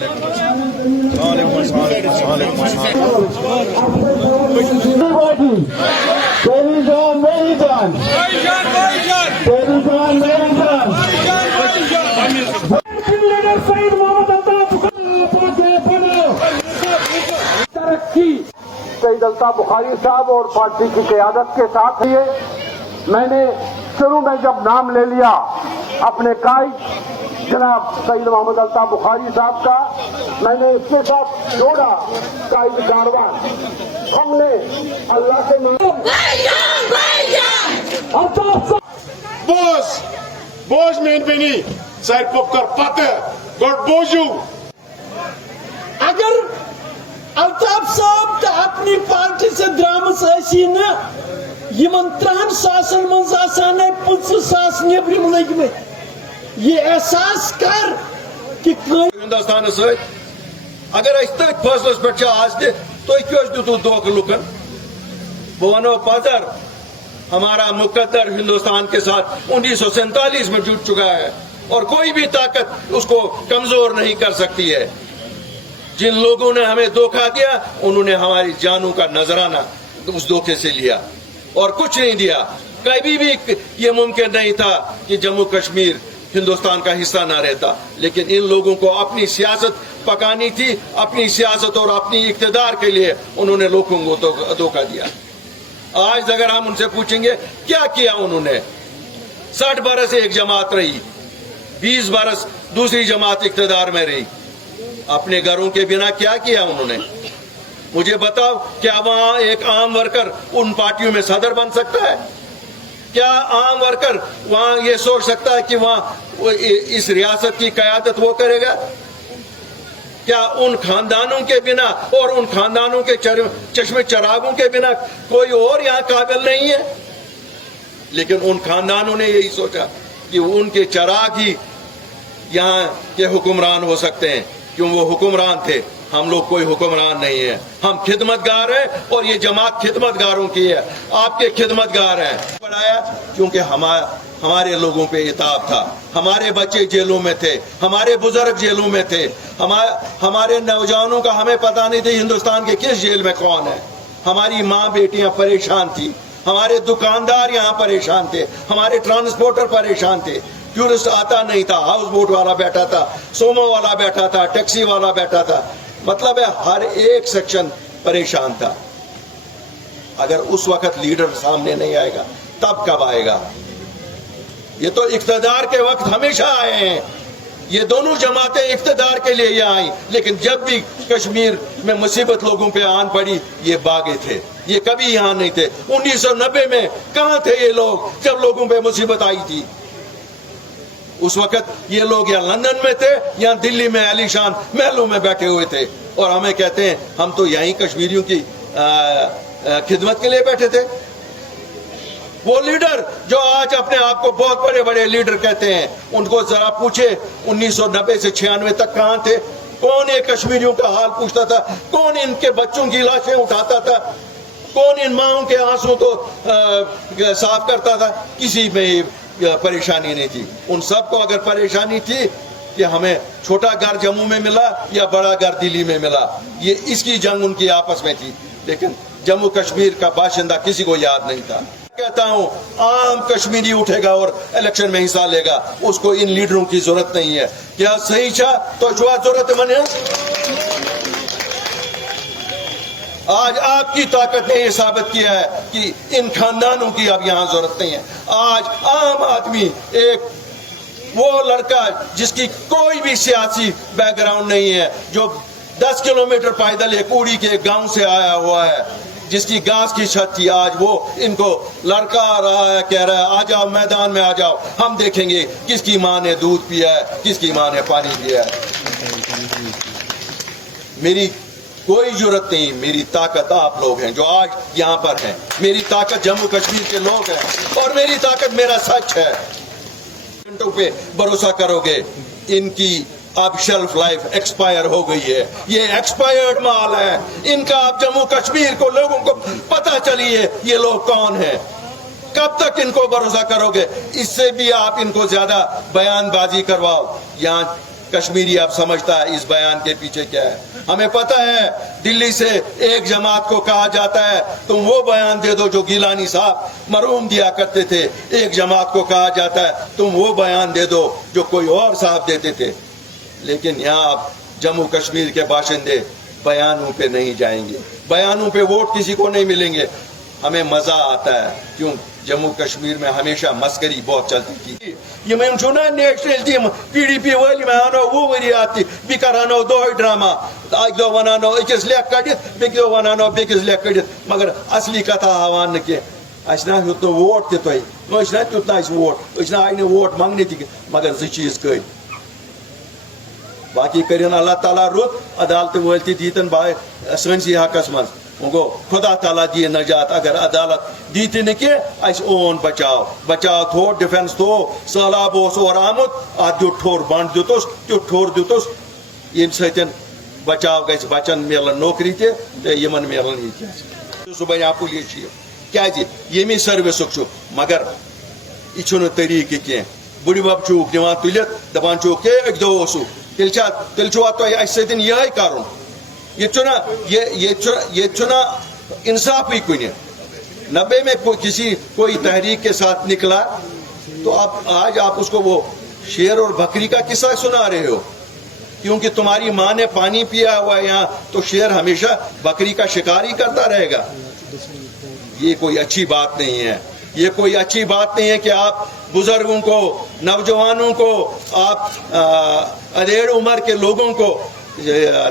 तेरी जान मेरी जान, तेरी जान मेरी जान। सईद मोहम्मद तरक्की सईद अल्ताफ बुखारी साहब और पार्टी की क़यादत के साथ ये मैंने शुरू में जब नाम ले लिया अपने कायद जनाब सईद मोहम्मद अल्ताफ बुखारी साहब का, मैंने उसके साथ जोड़ा कायद कारवान। हमने अल्लाह से Boz mein beni serpokar patı god bozu. अगर अल्ताफ साहब तो अपनी पार्टी से द्रामस न यमन 3 सासन मज 50 सास नेबरिम लगे ये एहसास कर कि हिंदुस्तान सत अगर तथ फैसलस पे आज तुम क्यों दितु धोख लुकन। बह वनो पदर हमारा मुकद्दर हिंदुस्तान के साथ 1947 में जुट चुका है और कोई भी ताकत उसको कमजोर नहीं कर सकती है। जिन लोगों ने हमें धोखा दिया उन्होंने हमारी जानों का नजराना उस धोखे से लिया और कुछ नहीं दिया। कभी भी ये मुमकिन नहीं था कि जम्मू कश्मीर हिंदुस्तान का हिस्सा ना रहता, लेकिन इन लोगों को अपनी सियासत पकानी थी। अपनी सियासत और अपनी इख्तिदार के लिए उन्होंने लोगों को धोखा दिया। आज अगर हम उनसे पूछेंगे क्या किया उन्होंने, 60 बरस एक जमात रही, 20 बरस दूसरी जमात इख्तिदार में रही, अपने घरों के बिना क्या किया उन्होंने? मुझे बताओ, क्या वहां एक आम वर्कर उन पार्टियों में सदर बन सकता है? क्या आम वर्कर वहां ये सोच सकता है कि वहां इस रियासत की कयादत वो करेगा? क्या उन खानदानों के बिना और उन खानदानों के चश्मे चरागों के बिना कोई और यहाँ काबिल नहीं है? लेकिन उन खानदानों ने यही सोचा कि उनके चराग ही यहाँ के हुक्मरान हो सकते हैं। क्यों? वो हुक्मरान थे, हम लोग कोई हुक्मरान नहीं है, हम खिदमतगार हैं और ये जमात खिदमतगारों की है, आपके खिदमतगार हैं। बढ़ाया क्योंकि हमारे लोगों पे इताब था, हमारे बच्चे जेलों में थे, हमारे बुजुर्ग जेलों में थे, हमारे नौजवानों का हमें पता नहीं था हिंदुस्तान के किस जेल में कौन है। हमारी माँ बेटियां परेशान थी, हमारे दुकानदार यहाँ परेशान थे, हमारे ट्रांसपोर्टर परेशान थे। टूरिस्ट आता नहीं था, हाउस बोट वाला बैठा था, सोमो वाला बैठा था, टैक्सी वाला बैठा था, मतलब है हर एक सेक्शन परेशान था। अगर उस वक्त लीडर सामने नहीं आएगा तब कब आएगा? ये तो इख्तिदार के वक्त हमेशा आए हैं, ये दोनों जमातें इख्तिदार के लिए यहाँ आई, लेकिन जब भी कश्मीर में मुसीबत लोगों पे आन पड़ी ये भागे थे, ये कभी यहाँ नहीं थे। 1990 में कहाँ थे ये लोग जब लोगों पे मुसीबत आई थी? उस वक्त ये लोग या लंदन में थे या दिल्ली में आलीशान महलों में बैठे हुए थे और हमें कहते हैं हम तो यहीं कश्मीरियों की खिदमत के लिए बैठे थे। वो लीडर जो आज अपने आप को बहुत बड़े बड़े लीडर कहते हैं, उनको जरा पूछे 1990 से 96 तक कहाँ थे? कौन ये कश्मीरियों का हाल पूछता था? कौन इनके बच्चों की लाशें उठाता था? कौन इन माओं के आंसू को साफ करता था? किसी में परेशानी नहीं थी। उन सबको अगर परेशानी थी कि हमें छोटा घर जम्मू में मिला या बड़ा घर दिल्ली में मिला, ये इसकी जंग उनकी आपस में थी, लेकिन जम्मू कश्मीर का बाशिंदा किसी को याद नहीं था। कहता हूं आम कश्मीरी उठेगा और इलेक्शन में हिस्सा लेगा, उसको इन लीडरों की जरूरत नहीं है। क्या सही छा तो जरूरत मन है? आज आपकी ताकत ने यह साबित किया है कि इन खानदानों की अब यहां जरूरत नहीं है। आज आम आदमी, एक वो लड़का जिसकी कोई भी सियासी बैकग्राउंड नहीं है, जो 10 किलोमीटर पैदल एक उड़ी के गांव से आया हुआ है, जिसकी घास की छत थी, आज वो इनको लड़का आ रहा है, कह रहा है आ जाओ मैदान में आ जाओ, हम देखेंगे किसकी माँ ने दूध पिया है, किसकी माँ ने पानी पिया है। मेरी कोई जरूरत नहीं, मेरी ताकत आप लोग हैं जो आज यहाँ पर हैं, मेरी ताकत जम्मू कश्मीर के लोग हैं और मेरी ताकत मेरा सच है। घंटों पे भरोसा करोगे, इनकी अब शेल्फ लाइफ एक्सपायर हो गई है, ये एक्सपायर्ड माल है इनका। अब जम्मू कश्मीर को लोगों को पता चली है ये लोग कौन है। कब तक इनको भरोसा करोगे? इससे भी आप इनको ज्यादा बयानबाजी करवाओ। यहाँ کشمیری اب سمجھتا ہے اس بیان کے پیچھے کیا ہے. ہمیں پتہ ہے دلی سے ایک جماعت کو کہا جاتا ہے تم وہ بیان دے دو جو گیلانی صاحب مرحوم دیا کرتے تھے. ایک جماعت کو کہا جاتا ہے تم وہ بیان دے دو جو کوئی اور صاحب دیتے تھے. لیکن یہاں اب جموں کشمیر کے باشندے بیانوں پہ نہیں جائیں گے, بیانوں پہ ووٹ کسی کو نہیں ملیں گے. ہمیں مزہ آتا ہے کیوں جموں کشمیر میں ہمیشہ مسکری بہت چلتی تھی. یہ میں چھونا national team P D P والی میں آنو وہ ؤریات تھی بی کرانو دۄہے ڈراما اکہِ دۄہ ونانو أکِس لیکھ کڑِتھ بیٚکہِ دۄہ ونانو بیٚکِس لیکھ کڑِتھ مگر اصلی کتھا ہاوان نہٕ کینٛہہ. اسہِ نا ہیوٚت نہٕ ووٹ تہِ تۄہہِ أسۍ نا تیُتھ نہٕ اسہِ ووٹ أسۍ نا آیہِ نہٕ ووٹ منٛگنہِ تہِ مگر زٕ چیٖز کٔرۍ. باقی کرن اللہ تعالیٰ رُت عدالت وٲلۍ تہِ دیٖتن سٲنسٕے حقس منٛز. وہ گو خدا تعالیٰ دی نجات. اگر عدالت دیتی نہ کہ اس اون بچاو تھو ڈیفنس تھو. سہلاب اوس اور آمت ات دیت ٹھور بنڈ دتس تیت ٹھور دتس یم سۭتۍ بچاو گژھِ بچن ملن نوکری تہِ یمن ملن یہ سُہ بنیو پُلیٖس چیٖف کیازِ ییٚمی سٔروِسُک چھُ مگر یہِ چھُنہٕ طریٖقہٕ کینٛہہ. بُڈِ بب چھُکھ نِوان تُلِتھ دپان چھُکھ ہے اکہِ دۄہ اوسُکھ تیٚلہِ چھُوا تۄہہِ اسہِ سۭتۍ یِہے کرُن. یہ چنا انصاف ہی کنی 90 میں کوئی تحریک کے ساتھ نکلا تو آج آپ اس کو وہ شیر اور بکری کا قصہ سنا رہے ہو کیونکہ تمہاری ماں نے پانی پیا ہوا ہے یہاں تو شیر ہمیشہ بکری کا شکار ہی کرتا رہے گا. یہ کوئی اچھی بات نہیں ہے. یہ کوئی اچھی بات نہیں ہے کہ آپ بزرگوں کو نوجوانوں کو آپ ادھیڑ عمر کے لوگوں کو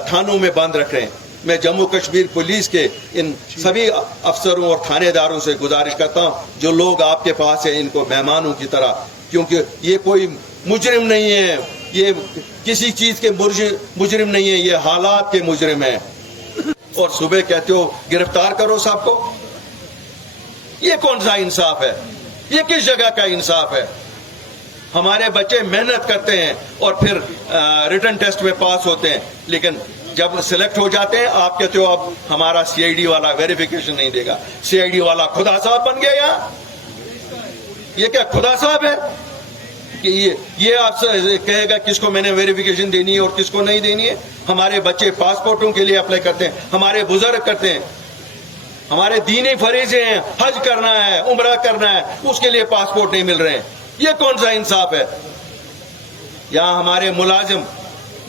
تھانوں میں بند رکھ رہے ہیں. میں جموں کشمیر پولیس کے ان سبھی افسروں اور تھانے داروں سے گزارش کرتا ہوں جو لوگ آپ کے پاس ہیں ان کو مہمانوں کی طرح, کیونکہ یہ کوئی مجرم نہیں ہے, یہ کسی چیز کے مجرم نہیں ہے, یہ حالات کے مجرم ہیں. اور صبح کہتے ہو گرفتار کرو سب کو. یہ کون سا انصاف ہے؟ یہ کس جگہ کا انصاف ہے؟ ہمارے بچے محنت کرتے ہیں اور پھر ریٹن ٹیسٹ میں پاس ہوتے ہیں لیکن جب سلیکٹ ہو جاتے ہیں آپ کہتے ہو اب ہمارا سی آئی ڈی والا ویریفیکیشن نہیں دے گا. سی آئی ڈی والا خدا صاحب بن گیا یہاں. یہ کیا خدا صاحب ہے کہ یہ آپ سے کہے گا کس کو میں نے ویریفیکیشن دینی ہے اور کس کو نہیں دینی ہے؟ ہمارے بچے پاسپورٹوں کے لیے اپلائی کرتے ہیں, ہمارے بزرگ کرتے ہیں, ہمارے دینی فریضے ہیں, حج کرنا ہے, عمرہ کرنا ہے, اس کے لیے پاسپورٹ نہیں مل رہے ہیں. یہ کون سا انصاف ہے؟ یہاں ہمارے ملازم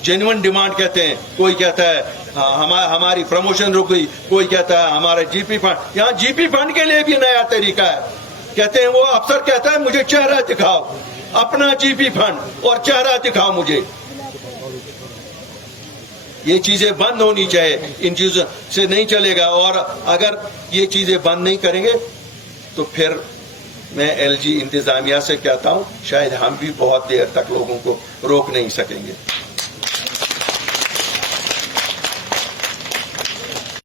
جینوئن ڈیمانڈ کہتے ہیں, کوئی کہتا ہے ہماری پروموشن رک گئی, کوئی کہتا ہے ہمارا جی پی فنڈ. یہاں جی پی فنڈ کے لیے بھی نیا طریقہ ہے. کہتے ہیں وہ افسر کہتا ہے مجھے چہرہ دکھاؤ, اپنا جی پی فنڈ اور چہرہ دکھاؤ مجھے. یہ چیزیں بند ہونی چاہیے, ان چیزوں سے نہیں چلے گا. اور اگر یہ چیزیں بند نہیں کریں گے تو پھر میں ایل جی انتظامیہ سے کہتا ہوں شاید ہم بھی بہت دیر تک لوگوں کو روک نہیں سکیں گے.